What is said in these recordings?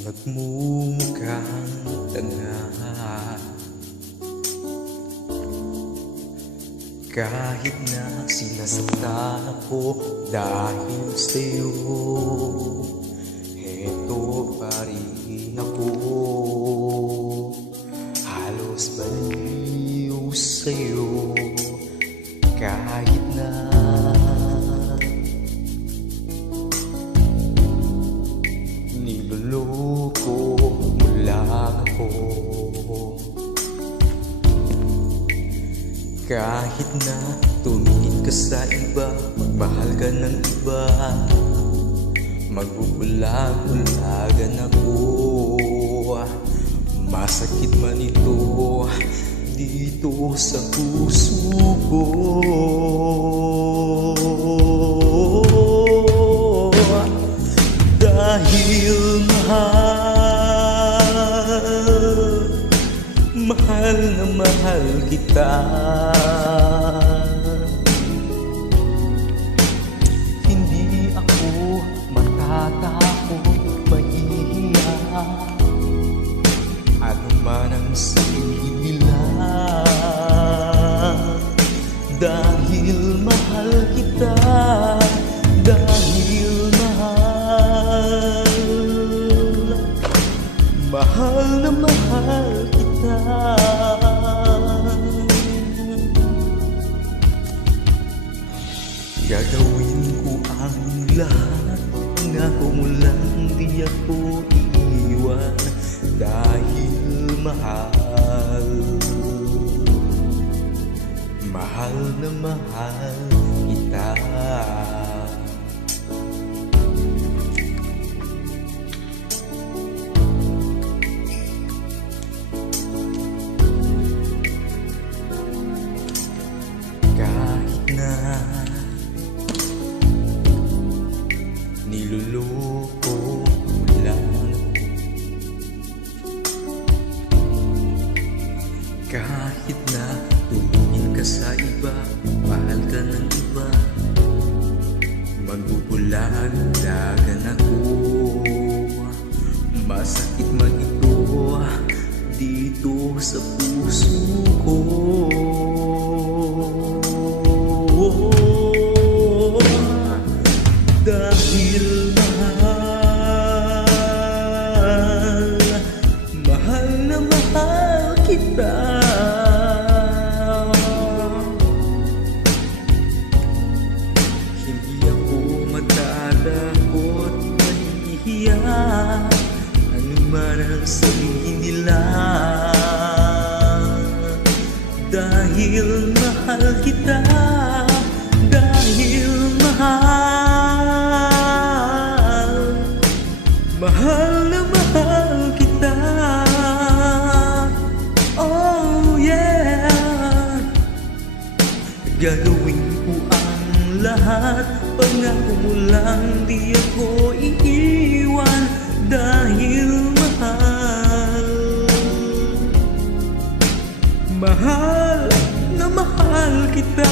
nagmumukhang tanga. Kahit na sinasaktan ako dahil sa'yo, heto pa rin ako. Halos baliw sa'yo kahit na niloloko mo lang ako. Kahit na tumingin ka sa iba, magmahal ka ng iba, magbubulag-bulagan ako. Masakit man ito dito sa puso ko. Dahil mahal na mahal kita, hindi ako matatakot, mahihiya ano man ang sabihin nila. Dahil mahal kita, dahil mahal na mahal kita. Gagawin ko ang lahat, pangako mo lang di ako iiwan. Dahil mahal, mahal na mahal kita. Niloloko mo lang, kahit na tumingin ka sa iba, mahal ka ng iba, magbubulag-bulagan ako. Masakit man ito dito sa puso ko. Dahil mahal na mahal kita. Hindi ako matatakot, mahihiya ano man ang sabihin nila. Dahil mahal kita, dahil mahal na mahal kita. Oh yeah. Gagawin ko ang lahat, pangako mo lang di ako iiwan. Dahil mahal na mahal kita.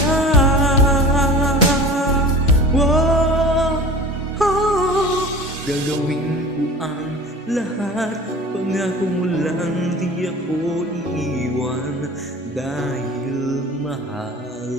Gagawin ko ang lahat, pangako mo lang di ako iiwan. Dahil mahal.